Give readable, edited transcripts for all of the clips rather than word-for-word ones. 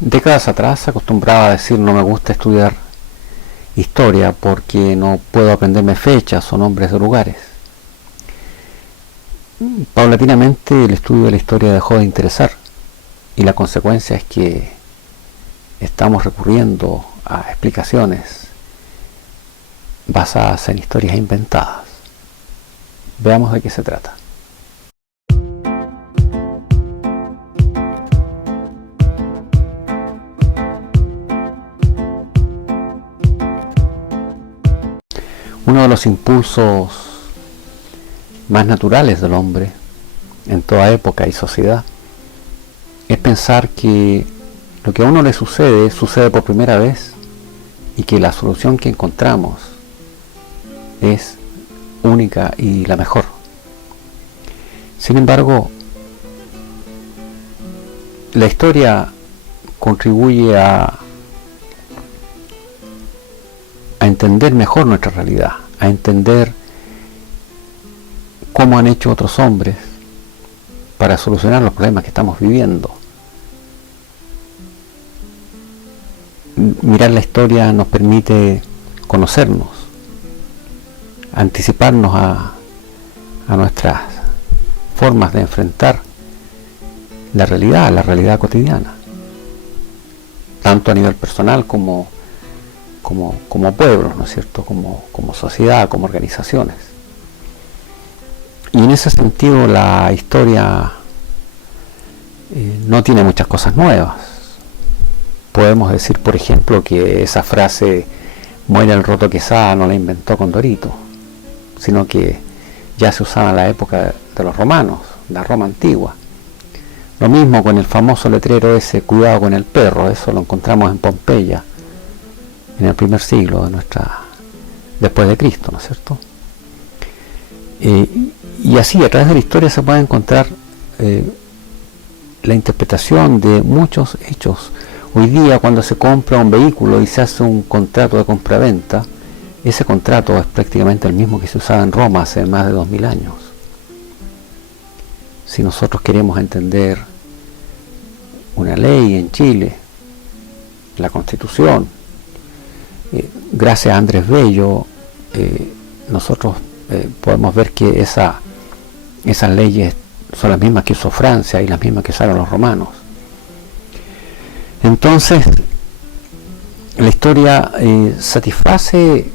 Décadas atrás se acostumbraba a decir no me gusta estudiar historia porque no puedo aprenderme fechas o nombres de lugares. Paulatinamente el estudio de la historia dejó de interesar y la consecuencia es que estamos recurriendo a explicaciones basadas en historias inventadas. Veamos de qué se trata. Uno de los impulsos más naturales del hombre en toda época y sociedad es pensar que lo que a uno le sucede por primera vez y que la solución que encontramos es única y la mejor. Sin embargo, la historia contribuye a entender mejor nuestra realidad, a entender cómo han hecho otros hombres para solucionar los problemas que estamos viviendo. Mirar la historia nos permite conocernos, anticiparnos a nuestras formas de enfrentar la realidad cotidiana, tanto a nivel personal como pueblos, ¿no es cierto?, como sociedad, como organizaciones. Y en ese sentido la historia no tiene muchas cosas nuevas. Podemos decir, por ejemplo, que esa frase muere el roto Quesada no la inventó Condorito, sino que ya se usaba en la época de los romanos, la Roma antigua. Lo mismo con el famoso letrero ese, cuidado con el perro, eso lo encontramos en Pompeya, en el primer siglo después de Cristo, ¿no es cierto? Y así a través de la historia se puede encontrar la interpretación de muchos hechos. Hoy día cuando se compra un vehículo y se hace un contrato de compra-venta, ese contrato es prácticamente el mismo que se usaba en Roma hace más de 2000 años. Si nosotros queremos entender una ley en Chile, la Constitución, gracias a Andrés Bello, nosotros podemos ver que esas leyes son las mismas que usó Francia y las mismas que usaron los romanos. Entonces, la historia satisface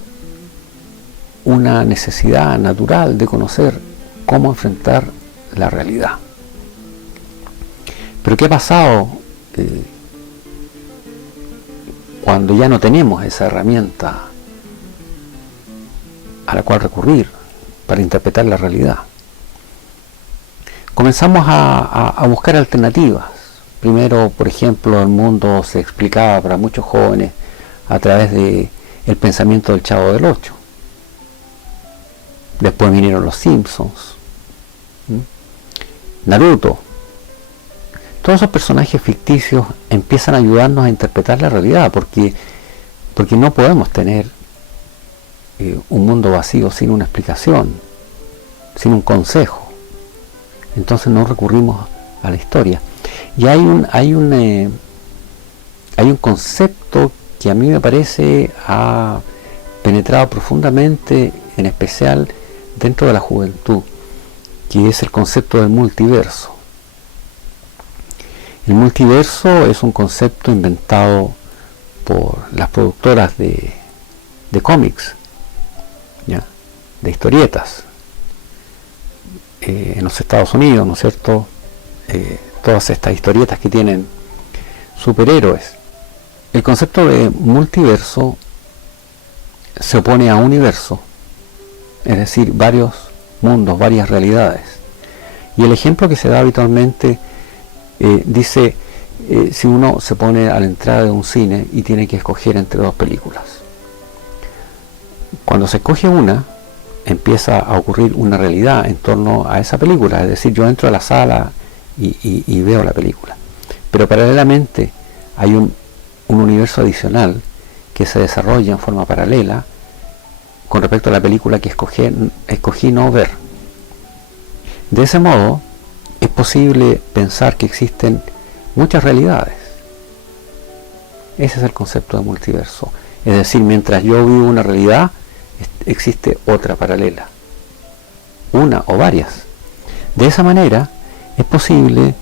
una necesidad natural de conocer cómo enfrentar la realidad. Pero ¿qué ha pasado cuando ya no tenemos esa herramienta a la cual recurrir para interpretar la realidad? Comenzamos a buscar alternativas. Primero, por ejemplo, el mundo se explicaba para muchos jóvenes a través de el pensamiento del Chavo del Ocho. Después vinieron los Simpsons, Naruto. Todos esos personajes ficticios empiezan a ayudarnos a interpretar la realidad, porque no podemos tener un mundo vacío sin una explicación, sin un consejo. Entonces no recurrimos a la historia. Y hay un concepto que a mí me parece ha penetrado profundamente, en especial dentro de la juventud, que es el concepto del multiverso. El multiverso es un concepto inventado por las productoras de cómics, ¿ya?, de historietas, en los Estados Unidos, ¿no es cierto? Todas estas historietas que tienen superhéroes. El concepto de multiverso se opone a universo, es decir, varios mundos, varias realidades. Y el ejemplo que se da habitualmente dice, si uno se pone a la entrada de un cine y tiene que escoger entre dos películas. Cuando se escoge una, empieza a ocurrir una realidad en torno a esa película, es decir, yo entro a la sala y veo la película. Pero paralelamente hay un universo adicional que se desarrolla en forma paralela con respecto a la película que escogí no ver. De ese modo, es posible pensar que existen muchas realidades Ese es el concepto de multiverso. Es decir, mientras yo vivo una realidad, existe otra paralela, una o varias. De esa manera es posible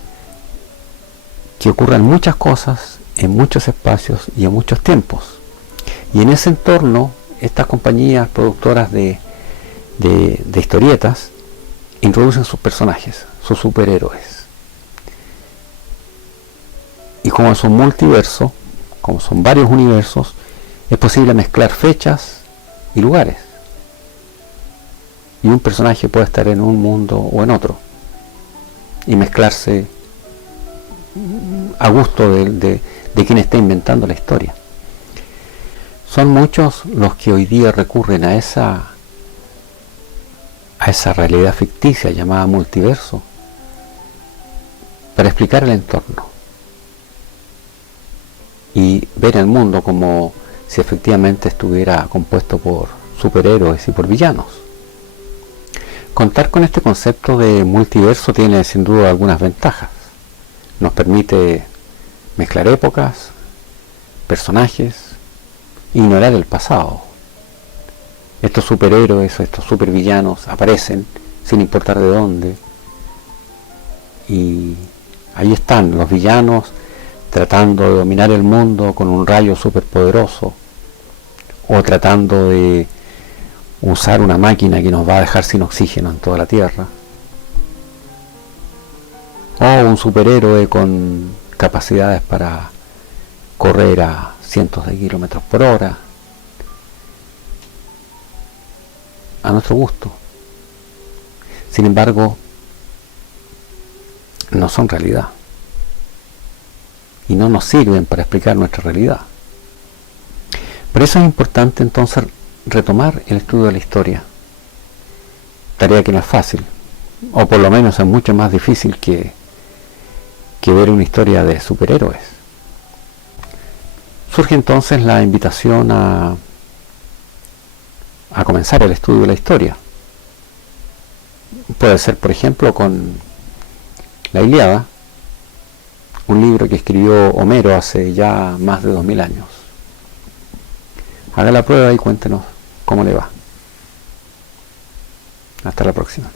que ocurran muchas cosas en muchos espacios y en muchos tiempos. Y en ese entorno, estas compañías productoras de historietas introducen sus personajes, sus superhéroes. Y como es un multiverso, como son varios universos, es posible mezclar fechas y lugares. Y un personaje puede estar en un mundo o en otro. Y mezclarse a gusto de quien está inventando la historia. Son muchos los que hoy día recurren a esa realidad ficticia llamada multiverso para explicar el entorno y ver el mundo como si efectivamente estuviera compuesto por superhéroes y por villanos. Contar con este concepto de multiverso tiene sin duda algunas ventajas. Nos permite mezclar épocas, personajes, ignorar el pasado. Estos superhéroes o estos supervillanos aparecen sin importar de dónde. Y ahí están los villanos tratando de dominar el mundo con un rayo superpoderoso, o tratando de usar una máquina que nos va a dejar sin oxígeno en toda la Tierra, o un superhéroe con capacidades para correr a cientos de kilómetros por hora, a nuestro gusto. Sin embargo, no son realidad y no nos sirven para explicar nuestra realidad. Por eso es importante entonces retomar el estudio de la historia, tarea que no es fácil, o por lo menos es mucho más difícil que ver una historia de superhéroes. Surge entonces la invitación a comenzar el estudio de la historia. Puede ser, por ejemplo, con la Ilíada, un libro que escribió Homero hace ya más de 2000 años. Haga la prueba y cuéntenos cómo le va. Hasta la próxima.